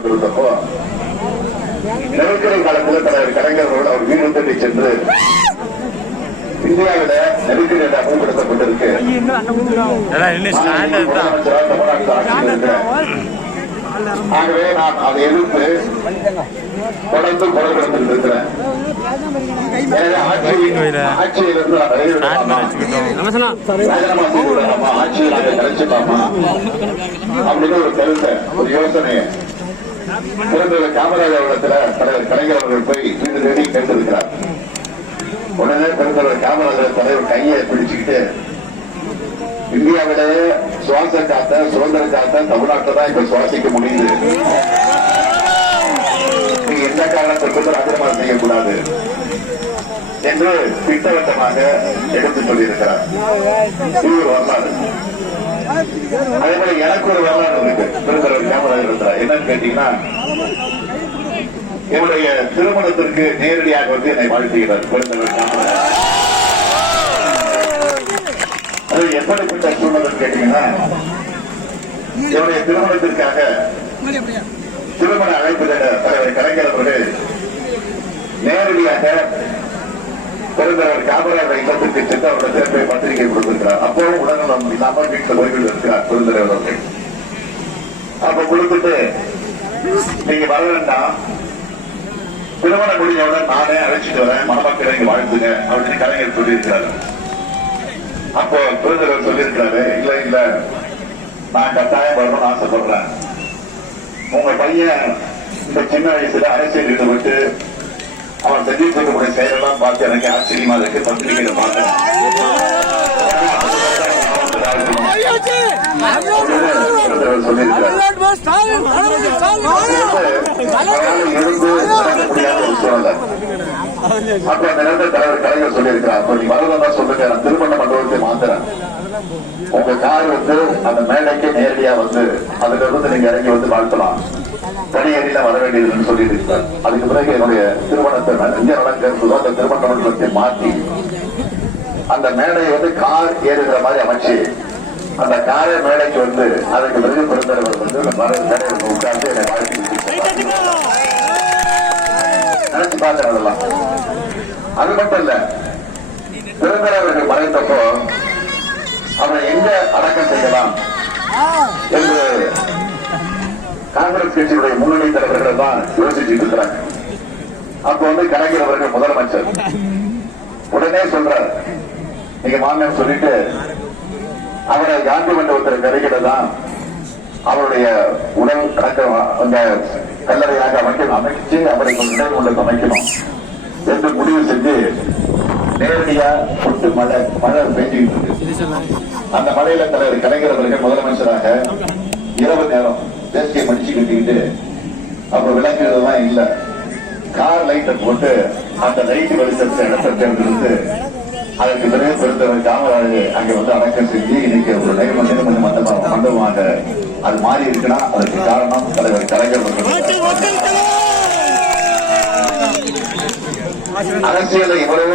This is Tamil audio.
கொண்டிருந்தப்போ நெருக்கடி காலத்தில் தலைவர் கலைஞர்களோடு அவர் வீடு தேடி சென்று இந்தியாவில நெருக்கடி அமல்படுத்தப்பட்டிருக்கு. ஆகவே நான் அதை எதிர்த்து தொடர்ந்து குரல் கொடுத்துட்டு இருக்கிறேன். ஆட்சியிலிருந்து ராஜினாமா செய்துவிடலாமா, ஆட்சியை நாங்கள் கலைச்சிடலாமா அப்படின்னு ஒரு கருத்தை, ஒரு யோசனையை பிறந்தவர் காமராஜர் இடத்துல தலைவர் கலைஞர் அவர்கள் போய் வீடு தேடி கேட்டிருக்கிறார். உடனே பிறந்தவர் காமராஜர் தலைவர் கையை பிடிச்சுக்கிட்டு இந்தியாவிலேயே சுவாச காத்த சுதந்திர காத்த தமிழ்நாட்டை தான் இப்ப சுவாசிக்க முடியுது, நீங்க எந்த காரணத்திற்கு ராஜினாமா செய்யக்கூடாது என்று திட்டவட்டமாக எடுத்து சொல்லியிருக்கிறார். இது ஒரு வரலாறு. அதே போல எனக்கு ஒரு வரலாறு இருக்கு பிறந்தவர் காமராஜர் இடத்துல. என்னன்னு கேட்டீங்கன்னா, என்னுடைய திருமணத்திற்கு நேரடியாக வந்து என்னை வாழ்த்துகிறார் பிறந்தவர் காமராஜர். அது எப்படிப்பட்ட சூழ்நிலை கேட்டீங்கன்னா, என்னுடைய திருமணத்திற்காக திருமண அழைப்பு தலைவர் கலைஞர் அவர்கள் நேரடியாக பிறந்தவர் காமராஜர் இல்லத்திற்கு சென்று அவருடைய சிறப்பை பத்திரிகை கொடுத்திருக்கிறார். அப்போவும் உடனே இல்லாமல் வீட்டில் ஓய்வில் இருக்கிறார் பிறந்தவர் அவர்கள். அப்ப கொடுத்துட்டு நீங்க வர வேண்டாம், திருமணம் முடிஞ்சவுடன் நானே அழைச்சிட்டு வரேன், மணமக்களை இங்க வாழ்த்துங்க அப்படின்னு கலைஞர் சொல்லியிருக்கிறார். அப்போ பிறந்தவர் சொல்லியிருக்கிறாரு, இல்ல இல்ல நான் கட்டாயம் வரணும்னு ஆசைப்படுறேன். உங்க பையன் இந்த சின்ன வயசுல அரசியல் ஈடுபட்டு அவன் செஞ்சுட்டு இருக்கக்கூடிய செயலெல்லாம் பார்த்து எனக்கு ஆச்சரியமா இருக்கு, பத்திரிகையில பார்த்தேன். அப்ப அந்த நேரத்தில் தலைவர் கலைஞர் சொல்லியிருக்கிறார், நீ வரதான் சொல்லுங்க, நான் திருமண மண்டபத்தை மாத்துறேன், உங்க கார் வந்து அந்த மேடைக்கு நேரடியா வந்து அதுல இருந்து நீங்க இறங்கி வந்து வாழ்த்தலாம், தனியறியில வர வேண்டியதுன்னு சொல்லிட்டு இருக்கிறார். அதுக்கு பிறகு என்னுடைய திருமணத்தை எங்க நடக்கிறதோ அந்த திருமண மண்டபத்தை மாற்றி அந்த மேடையை வந்து கார் ஏறுகிற மாதிரி அமைச்சு அந்த காரை மேடைக்கு வந்து அதுக்கு பிறகு பிறந்தவர் வந்து மேடையை உட்கார்ந்து என்னை வாழ்த்தி நினைச்சு பார்க்கிறேன். அதெல்லாம் அது மட்டும் இல்ல, பிறந்தவர்கள் மறைத்தப்போ அவரை எங்க அடக்கம் செய்யலாம் என்று காங்கிரஸ் கட்சியுடைய முன்னணி தலைவர்கள் தான் யோசிச்சுட்டு இருக்கிறாங்க. அப்ப வந்து கலைஞர் அவர்கள் முதலமைச்சர் உடனே சொல்றார், நீங்க மாநிலம் சொல்லிட்டு அவரை காந்தி மண்டபத்தில் கரைக்கிறதான் அவருடைய உடல் அடக்கம் அந்த கல்லறையாக அமைச்சு அவரை நினைவு மண்டபம் அமைக்கணும் என்று முடிவு செஞ்சு நேரடியா கொட்டு மழை பெய்ஞ்சுக்கிட்டு இருக்கு. அந்த மழையில தலைவர் கலைஞர் அவர்கள் முதலமைச்சராக இரவு நேரம் தேசிய மடிச்சு கட்டிக்கிட்டு அப்ப விளக்குறதுதான் இல்ல, கார் லைட்டை போட்டு அந்த லைட் வெளிச்சத்தை இடத்தை தேர்ந்தெடுத்து அதற்கு பிறகு பிறந்தவர் காமராஜர் அங்க வந்து அடக்கம் செஞ்சு இன்னைக்கு ஒரு மண்டபமாக அது மாறி இருக்குன்னா அதற்கு காரணம் தலைவர் கலைஞர் அரசியலை இவ்வளவு